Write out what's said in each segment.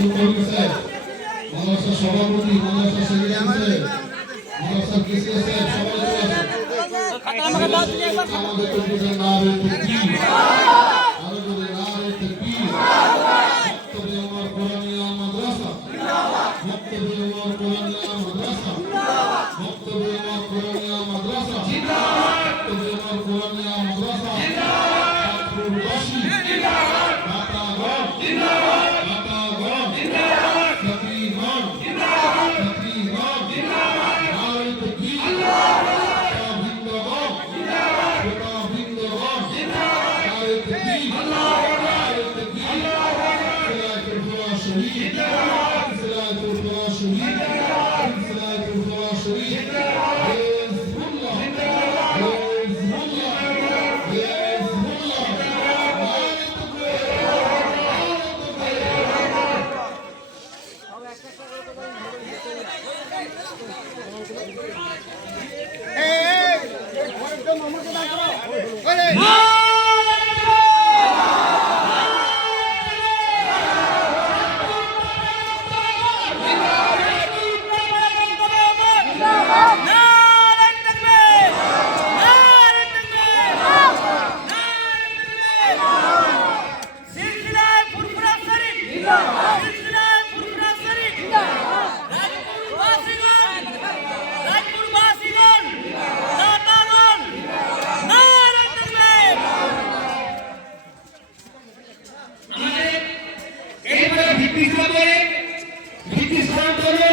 Abdul Karim sir, মাদ্রাসা সভাপতি, মাদ্রাসা secretary sir, মাদ্রাসা কেসি sir, সবাই চলে আসেন। আমাদের কম্পিউটার না রয়েছে কি আরো যদি না রয়েছে কি মক্তবে আমার কোরআনিয়া মাদ্রাসা, মক্তবে আমার কোরআনিয়া মাদ্রাসা, মক্তবে আমার কোরআনিয়া মাদ্রাসা, মক্তবে আমার কোরআনিয়া মাদ্রাসা, ছাত্রবাসী জিন্দাবাদ, মাতাগণ জিন্দাবাদ, মাতাগণ জিন্দাবাদ, সতীগণ জিন্দাবাদ, সতীগণ জিন্দাবাদ, নারে তাকবীর আল্লাহু আকবার, বৃন্দগণ জিন্দাবাদ, বৃন্দগণ জিন্দাবাদ, নারে তাকবীর আল্লাহু আকবার, আল্লাহু আকবার, সিলাতুল ফুরা শরীফ জিন্দাবাদ, সিলাতুল ফুরা শরীফ জিন্দাবাদ, সিলাতুল ফুরা শরীফ জিন্দাবাদ, হিজবুল্লাহ জিন্দাবাদ, হিজবুল্লাহ জিন্দাবাদ, হিজবুল্লাহ জিন্দাবাদ, নারে তাকবীর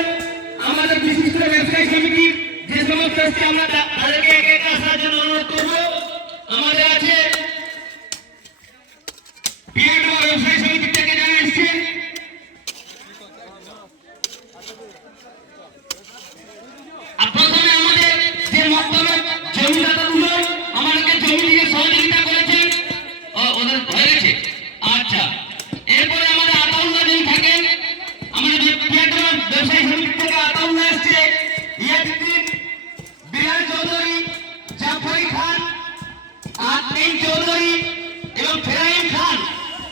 আমাদের বিশিষ্ট ব্যবসায়ী সমিতির যে সমস্ত আমরা তাদেরকে একে একে আসার জন্য অনুরোধ করব। আমাদের আছে পিএডও ব্যবসায়ী সমিতি থেকে যারা এসেছেন, প্রথমে আমাদের যে মক্তবে জমিদাতাগুলো আমাদেরকে জমি দিয়ে সহযোগিতা করেছেন, ওদের হয়ে গেছে। আচ্ছা, এরপরে আমাদের আতাউল্লাহ যিনি থাকেন, আমাদের পিএডও ব্যবসায়ী সমিতি থেকে আতাউল্লাহ এসছে, ইয়াদিন বিলাল চৌধুরী, জাফরি খান, আতিন চৌধুরী এবং ফেরাইন খান।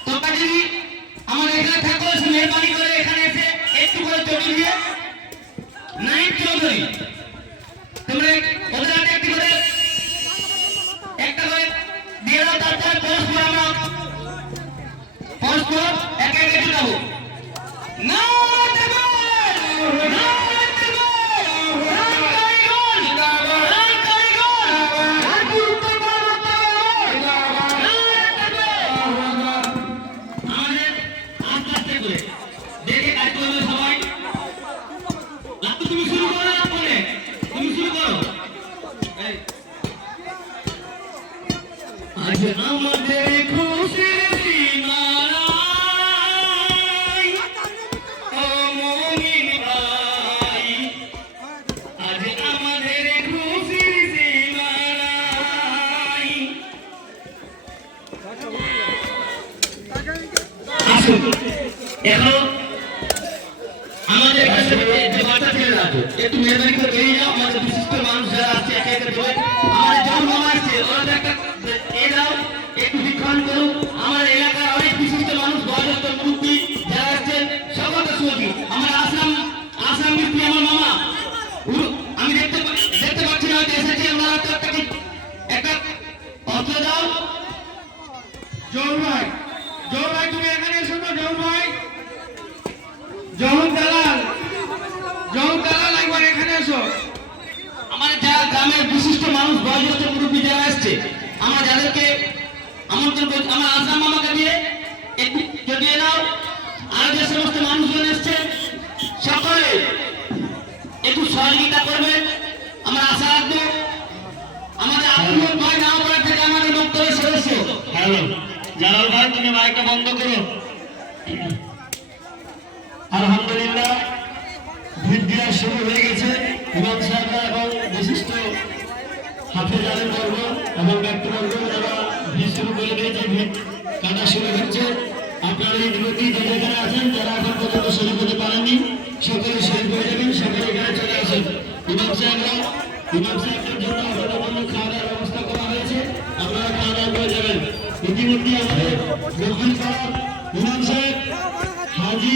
তোমরা যদি আমাদের এখানে থাকো, মেহরবানি করে এখানে এসে একটু করে ছবি দিয়ে। নাইম চৌধুরী, তোমরা ওদের হাতে একটা করে দিয়ে দাও, তারপরে পরস্পর আমরা পরস্পর একে একে জুটাবো। না আমাদের খুশির সীমানায় ও মুমিন ভাই, আজ আমাদের খুশির সীমানায়। আসুন এখন আমাদের কাছে যে বাচ্চা ছেলেরা আছে, একটু মেহরবানি করে বেরিয়ে যাও। আমাদের বিশিষ্ট মানুষ যারা আছে একে একে বলে, আমাদের যখন মামা আসছে ওরা একটা একটু বিক্ষণ করুন। আমার এলাকার অনেক বিশিষ্ট মানুষ, বয়োজ্যেষ্ঠ মুরব্বী যারা আসছেন, সকলকে শুনেছি। আমার আসাম মিস্ত্রি আমার মামা, আমি দেখতে পাচ্ছি না এসেছি। আমরা একটা অর্থ দাও। জহুর ভাই, তুমি এখানে এসো তো। জহুর ভাই, জহুর দালাল একবার এখানে এসো। আমাদের যারা গ্রামের বিশিষ্ট মানুষ, বয়োজ্যেষ্ঠ মুরব্বী যারা আসছে, আমরা যাদেরকে আমন্ত্রণ করছি, আমার আসাম মামাকে দিয়ে একটু যদি নাও। আর যে সমস্ত মানুষজন এসছে সকলে একটু সহযোগিতা করবেন, আমরা আশা রাখবো। আমাদের আবুল ভাই নাওপাড়া থেকে আমাদের বক্তব্যের সদস্য। হ্যালো জালাল ভাই, তুমি মাইকটা বন্ধ করো। আলহামদুলিল্লাহ, ভিড় দেওয়া শুরু হয়ে গেছে। ইমাম সাহেবরা এবং বিশিষ্ট হাফেজ আলেম বর্গ এবং ব্যক্তিবর্গ যারা ভিড় শুরু করে দিয়েছে, ভিড় কাটা শুরু হচ্ছে। আপনারা এই বিরোধী যে যেখানে আছেন, যারা এখন পর্যন্ত শরীর হতে পারেননি, সকলে শরীর হয়ে যাবেন, সকলে এখানে চলে আসেন। ইমাম সাহেবদের জন্য আপনাদের জন্য খাওয়া দাওয়ার ব্যবস্থা করা হয়েছে, আপনারা খাওয়া দাওয়া করে যাবেন। ইতিমধ্যে আমাদের ইমাম সাহেব হাজি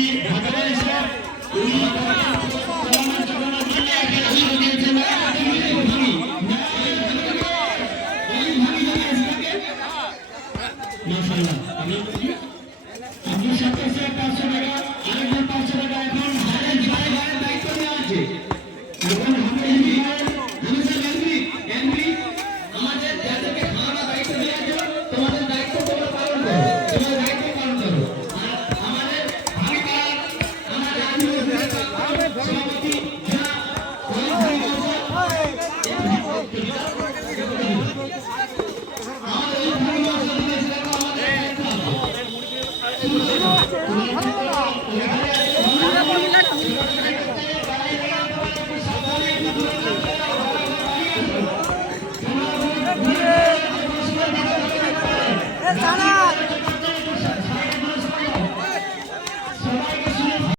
জানা